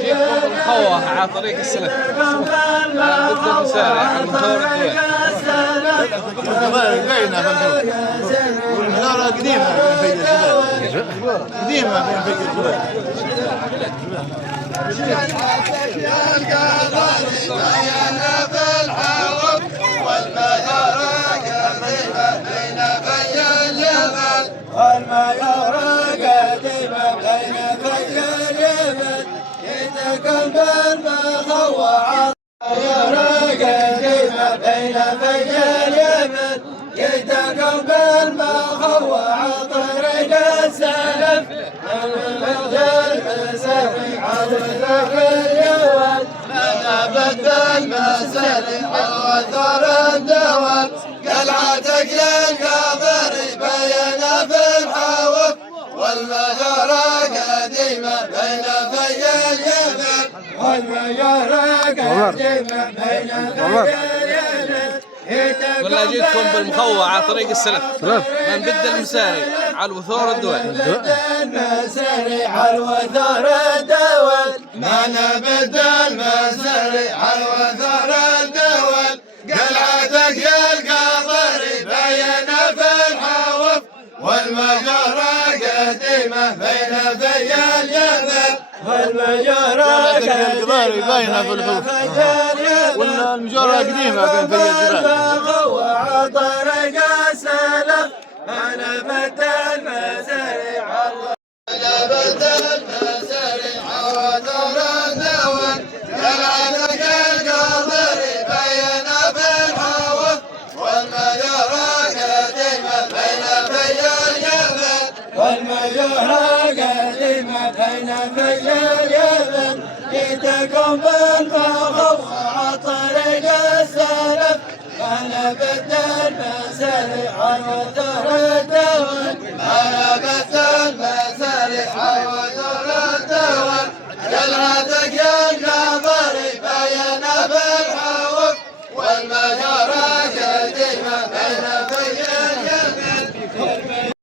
جيكم المخوه على طريق السلف ضد المسارع على المثور والمنارة قديمة بين فيا الجبال قديمة بين فيا الجبال والميارة قديمة بين فيا الجبال يتكلم بالمخوة الميارة قديمة بين فيا اليمن يتكلم بالمخوة طريق السلف بدل مسارع وثر الدوام قلعتك للقبر بين في الحوف والمجرى قديمة بين في اليمن والمجرى قديمة بين في اليمن ولا جيتكم بالمخوة على طريق السلف من بد المساري على الوثور الدول المساري على الوثور الدول ما نبد المساري على الوثور الدول قلعتك يا القبر بين في الحوف والمجرى قديمة بين في اليمن والمجرى قديمة بين في الحوف والمجرى قديمة بين في الجبال طريق السلف أنا بدل مسارع أنا بدل مسارع وثور الدول قلعتك القبر بين في الحوف والمجرى قديمة بين في اليمن والمجرى قديمة بين في اليمن يتكون بالمخوة طريق السلف